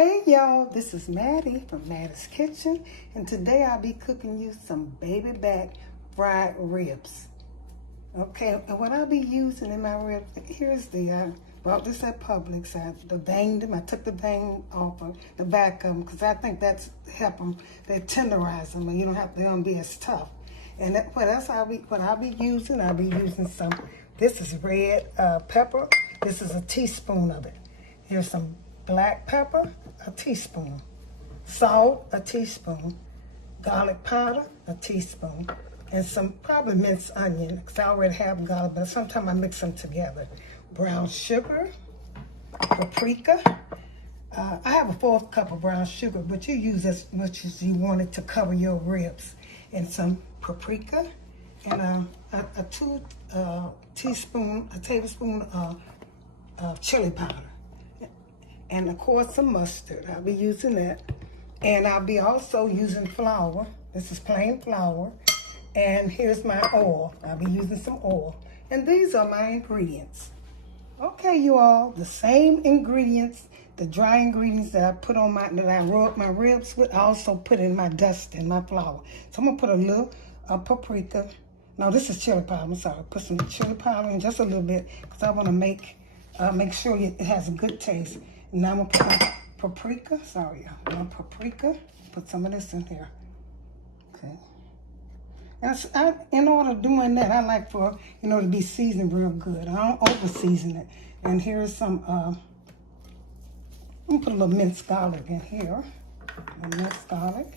Hey y'all, this is Mattie from Mattie's Kitchen, and today I'll be cooking you some baby back fried ribs. Okay, and what I'll be using in my ribs, here's I bought this at Publix. I veined them, I took the vein off of the back of them because I think that's help them, they tenderize them and you don't have, they don't be as tough. And what else I'll be using some, this is red pepper, this is a teaspoon of it. Here's some black pepper, a teaspoon. Salt, a teaspoon. Garlic powder, a teaspoon. And some probably minced onion, because I already have garlic, but sometimes I mix them together. Brown sugar, paprika. I have a 4th cup of brown sugar, but you use as much as you want it to cover your ribs. And some paprika, and a tablespoon of chili powder. And of course some mustard, I'll be using that. And I'll be also using flour. This is plain flour. And here's my oil. I'll be using some oil. And these are my ingredients. Okay, you all, the same ingredients, the dry ingredients that I put on that I rub my ribs with, I also put in my dusting, my flour. So I'm gonna put a little paprika. No, this is chili powder, I'm sorry. Put some chili powder in just a little bit, because I wanna make sure it has a good taste. Now I'm gonna put my paprika, put some of this in here, okay. And in order of doing that, I like for, to be seasoned real good. I don't over season it. And here's some, I'm gonna put a little minced garlic in here. Minced garlic.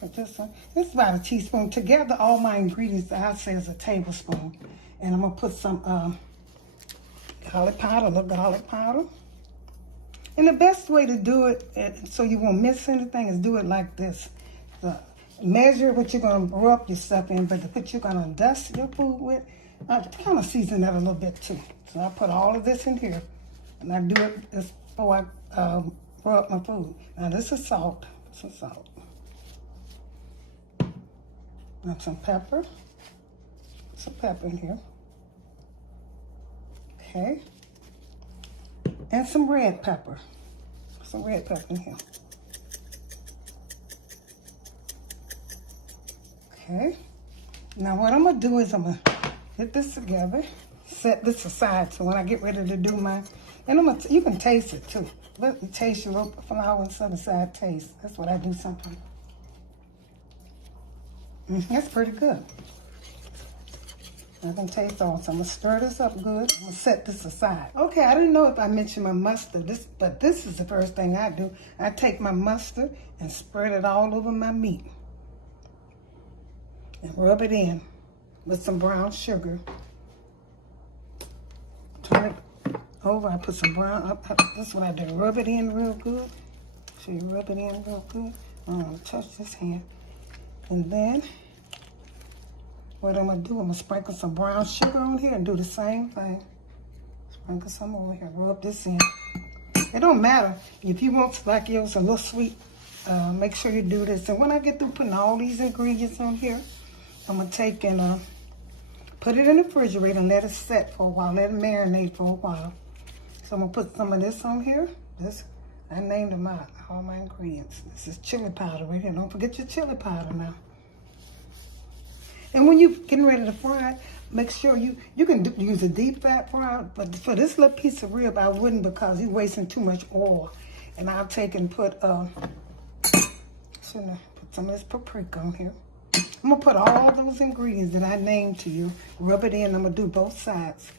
Put this on. It's about a teaspoon. Together, all my ingredients, I'd say is a tablespoon. And I'm gonna put some garlic powder, a little garlic powder. And the best way to do it, so you won't miss anything, is do it like this. Measure what you're going to rub your stuff in, but what you're going to dust your food with, I kind of season that a little bit too. So I put all of this in here, and I do it before I rub my food. Now this is salt. Some salt. Now some pepper. Some pepper in here. Okay. And some red pepper. Some red pepper in here. Okay. Now what I'm going to do is I'm going to get this together. Set this aside so when I get ready to do my... And you can taste it too. Let me taste your little flour and set aside taste. That's what I do sometimes. That's pretty good. I can taste all. So I'm going to stir this up good. I'm going to set this aside. Okay, I didn't know if I mentioned my mustard, but this is the first thing I do. I take my mustard and spread it all over my meat. And rub it in with some brown sugar. Turn it over. I put some brown, this is what I do. Rub it in real good. So you rub it in real good. I'm going to touch this hand. And then, what I'm going to do, I'm going to sprinkle some brown sugar on here and do the same thing. Sprinkle some over here. Rub this in. It don't matter. If you want like yours a little sweet, make sure you do this. And when I get through putting all these ingredients on here, I'm going to take and put it in the refrigerator and let it set for a while. Let it marinate for a while. So I'm going to put some of this on here. I named them out, all my ingredients. This is chili powder right here. Don't forget your chili powder now. And when you're getting ready to fry it, make sure you can use a deep fat fryer, but for this little piece of rib, I wouldn't, because you're wasting too much oil. And I'll take and put some of this paprika on here. I'm going to put all those ingredients that I named to you, rub it in. I'm going to do both sides.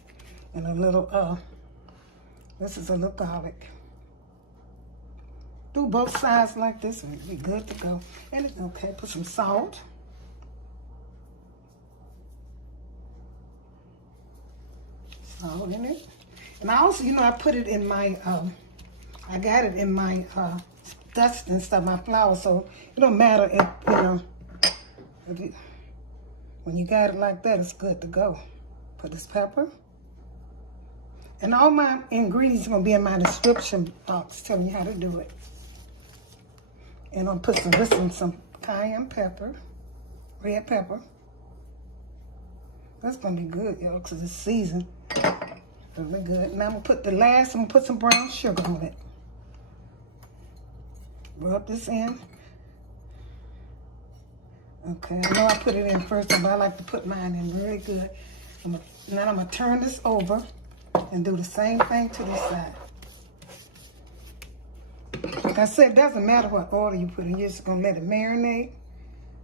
And a little, this is a little garlic. Do both sides like this and it'll be good to go. And okay, put some salt. Salt in it. And I also, I put it in my, I got it in my dust and stuff, my flour, so it don't matter if, when you got it like that, it's good to go. Put this pepper. And all my ingredients are going to be in my description box telling you how to do it. And I'll put some cayenne pepper, red pepper. That's going to be good, y'all, because it's seasoned. It'll be good. Now I'm going to put some brown sugar on it. Rub this in. Okay, I know I put it in first, but I like to put mine in really good. Now I'm going to turn this over and do the same thing to this side. Like I said, it doesn't matter what order you put in. You're just going to let it marinate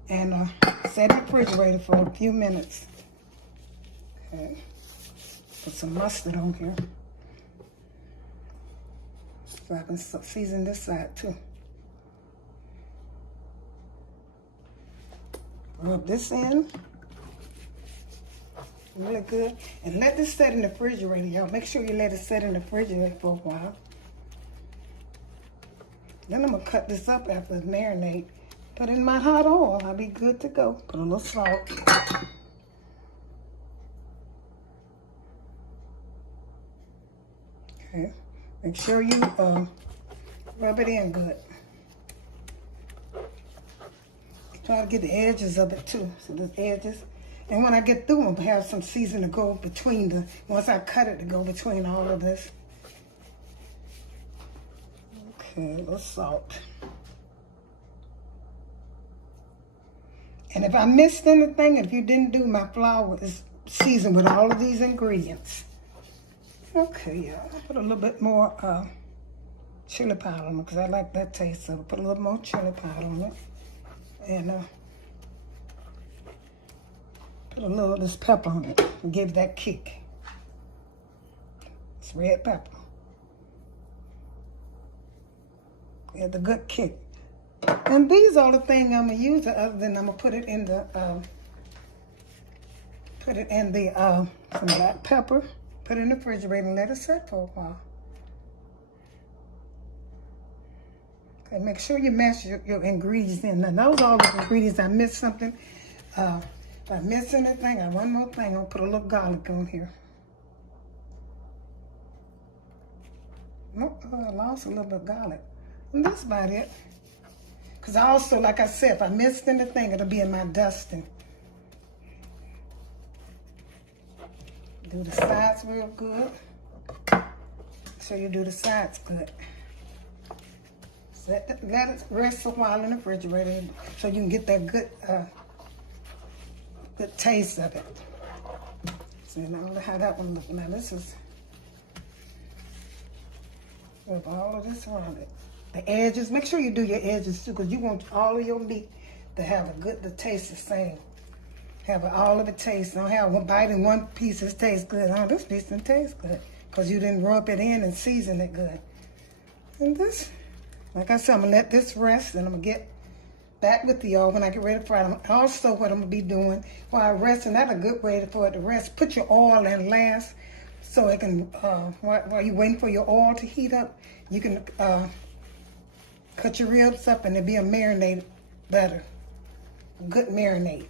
and set in the refrigerator for a few minutes. Okay. Put some mustard on here. So I can season this side too. Rub this in. Really good. And let this set in the refrigerator, y'all. Make sure you let it set in the refrigerator for a while. Then I'm going to cut this up after it marinate. Put it in my hot oil. I'll be good to go. Put a little salt. Okay. Make sure you rub it in good. Try to get the edges of it too. So the edges. And when I get through, I'm going to have some seasoning to go between the, once I cut it, to go between all of this. Okay, a little salt. And if I missed anything, if you didn't do, my flour is seasoned with all of these ingredients. Okay, yeah, I'll put a little bit more chili powder on it because I like that taste of it. Put a little more chili powder on it. And put a little of this pepper on it and give that kick. It's red pepper. Yeah, the good kick. And these are the things I'm gonna use. Other than I'm gonna put it in the some black pepper. Put it in the refrigerator and let it sit for a while. Okay, make sure you mash your ingredients in. Now those are all the ingredients. I missed something. If I miss anything, I one more thing. I'll put a little garlic on here. Nope, I lost a little bit of garlic. And that's about it. Because I also, like I said, if I missed anything, it'll be in my dusting. Do the sides real good. So you do the sides good. Let it rest a while in the refrigerator so you can get that good good taste of it. So now how that one looks. Now this is with all of this around it. The edges, make sure you do your edges too, because you want all of your meat to have a good, the taste the same. Have all of it taste. Don't have one bite and one piece that tastes good. Oh, this piece doesn't taste good because you didn't rub it in and season it good. And this, like I said, I'm gonna let this rest and I'm gonna get back with y'all when I get ready to fry them. Also, what I'm gonna be doing while I rest, and that's a good way for it to rest. Put your oil in last, so it can while you're waiting for your oil to heat up, you can cut your ribs up and it'll be a marinated better, a good marinade.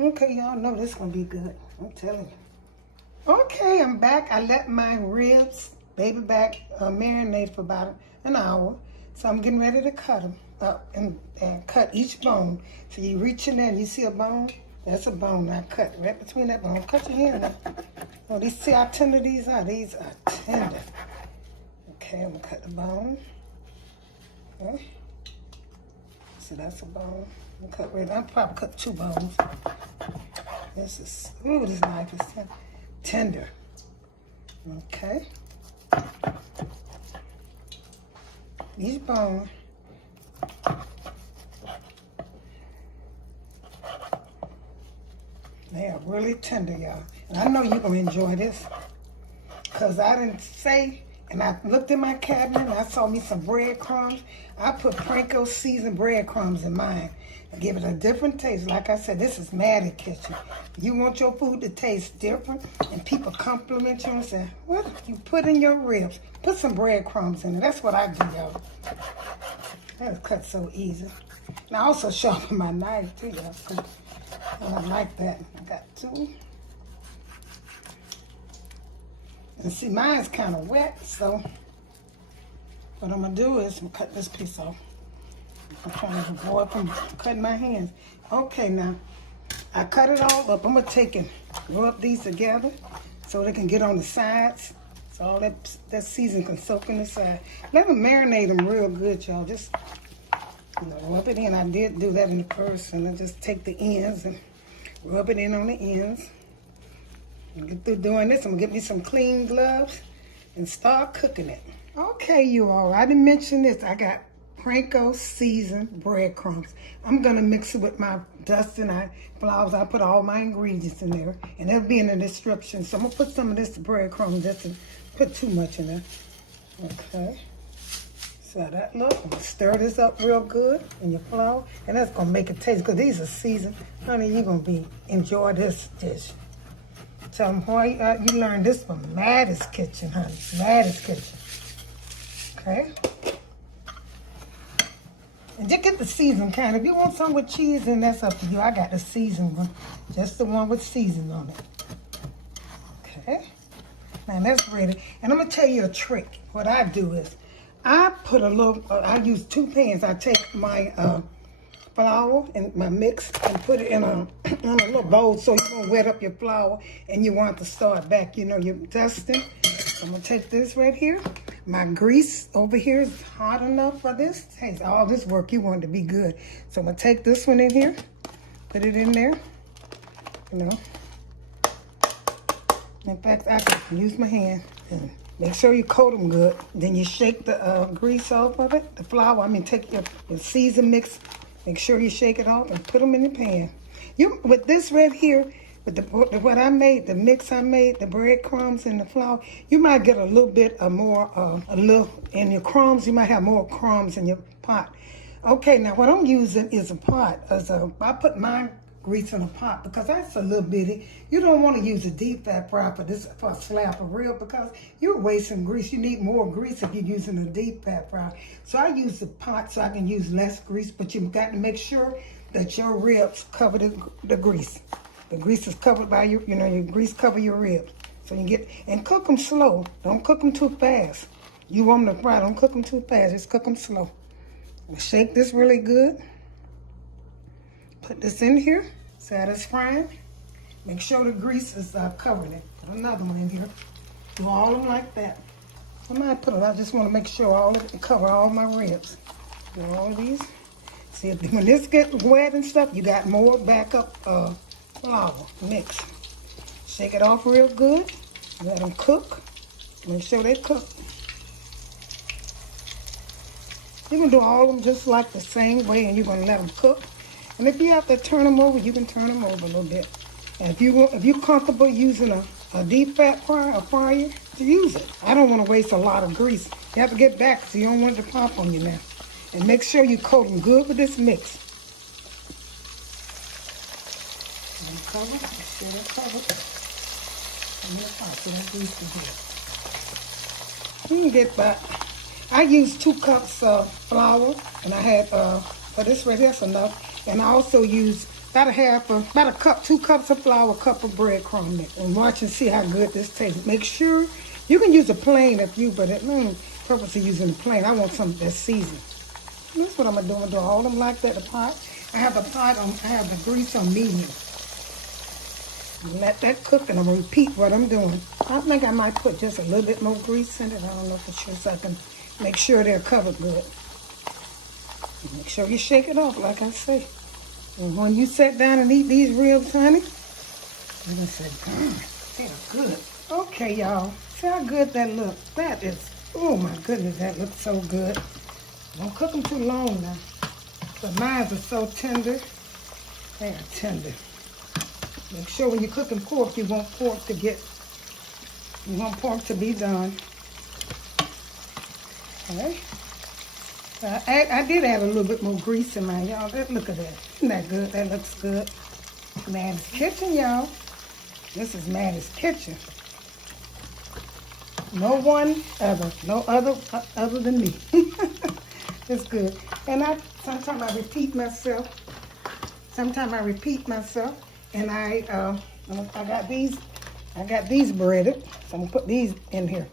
Okay, y'all know this is gonna be good. I'm telling you. Okay, I'm back. I let my ribs, baby back, marinate for about an hour. So I'm getting ready to cut them up and cut each bone. So you reach in there and you see a bone? That's a bone. I cut right between that bone. Cut your hand up. Oh, see how tender these are? These are tender. Okay, I'm gonna cut the bone. Okay. So that's a bone. I'll probably cut 2 bones. This is, ooh, this knife is tender. Okay. These bones. They are really tender, y'all. And I know you're going to enjoy this. Because I didn't say, and I looked in my cabinet and I saw me some breadcrumbs. I put Panko seasoned breadcrumbs in mine. And give it a different taste. Like I said, this is Mattie kitchen. You want your food to taste different, and people compliment you and say, what you put in your ribs? Put some breadcrumbs in it. That's what I do, y'all. That's cut so easy. And I also sharpen my knife too, y'all. I like that. I got 2. And see, mine's kind of wet, so what I'm going to do is I'm cut this piece off. I'm trying to avoid from cutting my hands. Okay, now, I cut it all up. I'm going to take and rub these together so they can get on the sides. So all that season can soak in the side. Let them marinate them real good, y'all. Just rub it in. I did do that in the first, and I just take the ends and rub it in on the ends. And get through doing this, I'm gonna get me some clean gloves and start cooking it. Okay, you all, I didn't mention this. I got Panko seasoned breadcrumbs. I'm gonna mix it with my dusting flours. I put all my ingredients in there, and it'll be in the description. So I'm gonna put some of this breadcrumbs, just to put too much in there. Okay. So that look, I'm gonna stir this up real good in your flour, and that's gonna make it taste, because these are seasoned. Honey, you're gonna enjoy this dish. Tell them why you learned this from Mattie's kitchen, honey. Mattie's kitchen. Okay. And just get the seasoned kind. If you want some with cheese, then that's up to you. I got the seasoned one, just the one with seasoning on it. Okay. Now that's ready. And I'm gonna tell you a trick. What I do is, I put a little, I use 2 pans. I take my flour and my mix and put it in a little bowl, so you don't wet up your flour and you want to start back, you're dusting. So I'm gonna take this right here. My grease over here is hot enough for this. It takes all this work, you want it to be good. So I'm gonna take this one in here, put it in there, In fact, I can use my hand. And make sure you coat them good. Then you shake the grease off of it, the flour. Take your season mix. Make sure you shake it off and put them in the pan. With this right here, with what I made, the mix I made, the breadcrumbs and the flour, you might get a little bit more, in your crumbs. You might have more crumbs in your pot. Okay, now what I'm using is a pot. I put my grease in a pot because that's a little bitty. You don't want to use a deep fat fryer for a slab of rib, because you're wasting grease. You need more grease if you're using a deep fat fryer. So I use the pot so I can use less grease, but you've got to make sure that your ribs cover the grease. The grease is covered by your grease cover your ribs. So and cook them slow. Don't cook them too fast. You want them to fry, don't cook them too fast. Just cook them slow. Shake this really good. Put this in here, satisfying. Make sure the grease is covering it. Put another one in here. Do all of them like that. I might put it, I just want to make sure cover all my ribs. Do all of these. See, when this gets wet and stuff, you got more backup flour mix. Shake it off real good. Let them cook. Make sure they cook. You can do all of them just like the same way, and you're going to let them cook. And if you have to turn them over, you can turn them over a little bit. And if you're comfortable using a deep fat fryer, use it. I don't want to waste a lot of grease. You have to get back so you don't want it to pop on you now. And make sure you coat them good with this mix. And cover, make sure they're covered. And they're hot, so that grease is good. You can get back. I used 2 cups of flour, and I had, for this right here, that's enough. And I also use about a cup, 2 cups of flour, a cup of breadcrumb mix. And watch and see how good this tastes. Make sure, you can use a plain but the purpose of using a plain, I want something that's seasoned. And that's what I'm gonna do. I'm gonna do all of them like that, the pot. I have the grease on medium. Let that cook, and I'm gonna repeat what I'm doing. I think I might put just a little bit more grease in it. I don't know for sure, so I can make sure they're covered good. Make sure you shake it off, like I say. And when you sit down and eat these ribs, honey, you're gonna say, they are good. Okay, y'all. See how good that looks. That is, oh my goodness, that looks so good. Don't cook them too long now. But mine are so tender. They are tender. Make sure when you're cooking pork, you want pork to be done. Okay. I did add a little bit more grease in mine, y'all. Look at that. Isn't that good? That looks good. Mattie's kitchen, y'all. This is Mattie's kitchen. No other than me. It's good. And sometimes I repeat myself. And I got these breaded. So I'm gonna put these in here.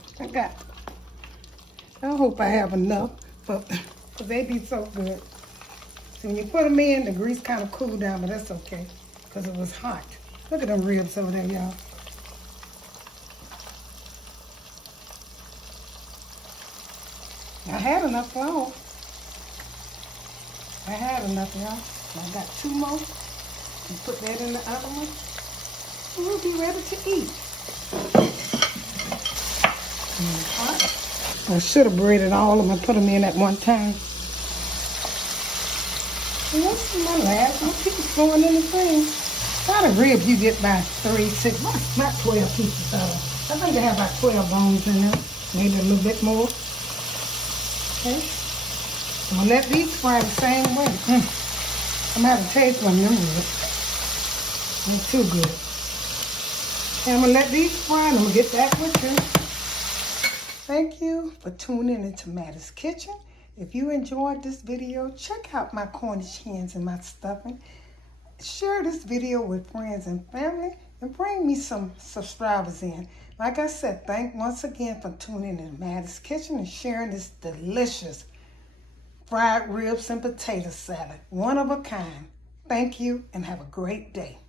I hope I have enough, but they be so good. So when you put them in, the grease kind of cooled down, but that's okay, because it was hot. Look at them ribs over there, y'all. I had enough flour. I had enough, y'all. I got 2 more. And put that in the other one. And we'll be ready to eat. I should have braided all of them and put them in at one time. And that's my last one. Keep throwing in the thing. How many ribs you get by 3, 6, not 12 pieces of them. I think they have about 12 bones in them. Maybe a little bit more. Okay. I'm going to let these fry the same way. I'm going to have to taste one of them ribs. Not too good. And I'm going to let these fry and I'm going to get back with you. Thank you for tuning into Mattie's Kitchen. If you enjoyed this video, check out my Cornish hens and my stuffing. Share this video with friends and family and bring me some subscribers in. Like I said, thank once again for tuning in Mattie's Kitchen and sharing this delicious fried ribs and potato salad. One of a kind. Thank you and have a great day.